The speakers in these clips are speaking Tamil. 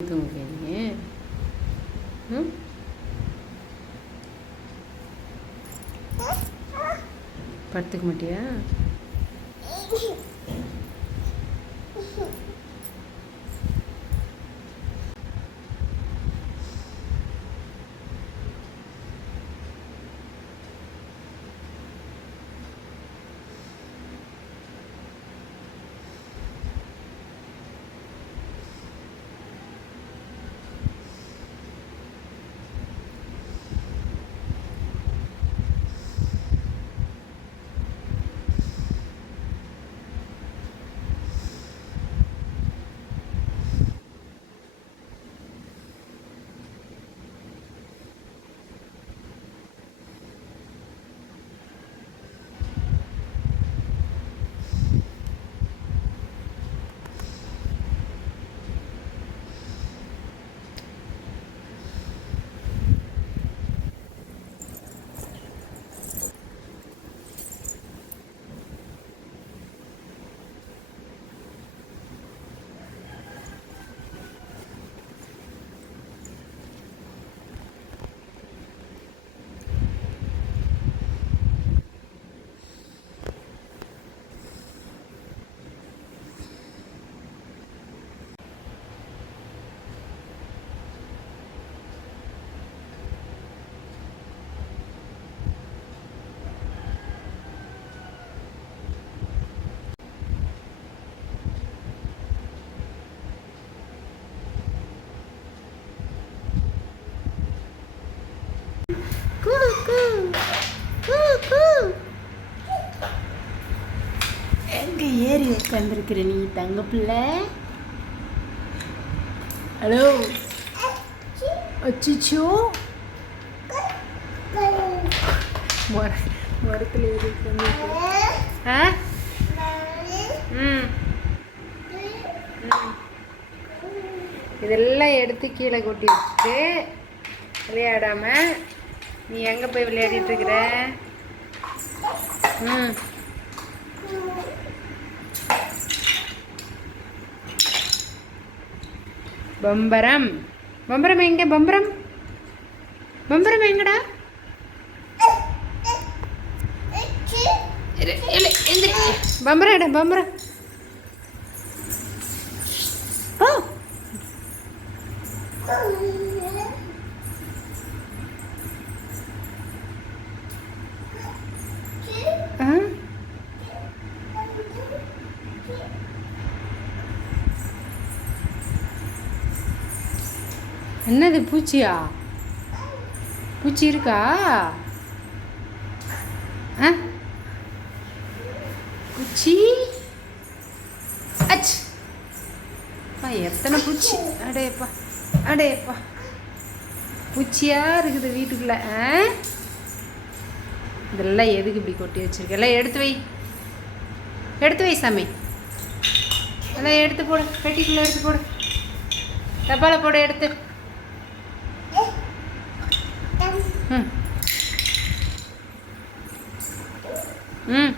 தூங்குறீங்க ம்? படுத்துக்க மாட்டியா? ஏறி உட்காந்துருக்குற நீ தங்க பிள்ளை. ஹலோ. அச்சிச்சோ. மர மரத்தில் ஏறி உட்காந்துருக்கு ஆ? ம். ம். இதெல்லாம் எடுத்து கீழே கொட்டி வச்சுட்டு விளையாடாமல் நீ எங்கே போய் விளையாடிட்டு இருக்கிற? ம். பம்பரம். பம்பரம் எங்க? பம்பரம். பம்பரம் எங்கடா? பம்பரம் எடு பம்பரம். ஓ ஆ என்னது பூச்சியா? பூச்சி இருக்கா? ஆ? பூச்சி? அச்! எத்தனை பூச்சி? அடேப்பா அடேப்பா. பூச்சியா இருக்குது வீட்டுக்குள்ள ஆ? இதெல்லாம் எதுக்கு இப்படி கொட்டி வச்சிருக்க? எல்லாம் எடுத்து வை. எடுத்து வை சாமி. எல்லாம் எடுத்து போடு. பெட்டிக்குள்ளே எடுத்து போடு. தப்பால போடு எடுத்து. ம் ம்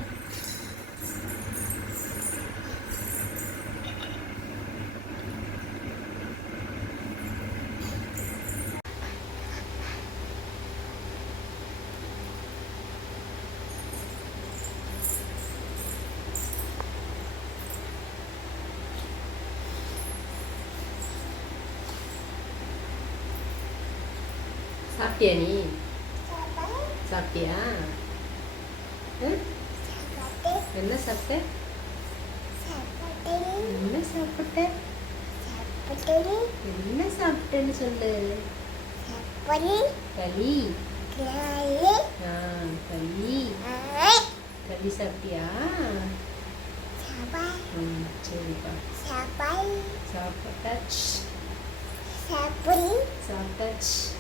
சாப்பிட்டியா நீ சாப்பிட்டியா? என்ன சாப்பிட்ட? என்ன சாப்பிட்ட? என்ன சாப்பிட்டேன்னு சொல்லு. களி. களி. களி சாப்பிட்டியா? சரிப்பா. சாப்பிட்டாச்சு. சாப்பிட்டாச்சு.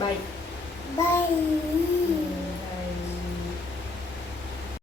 பாய் Bye.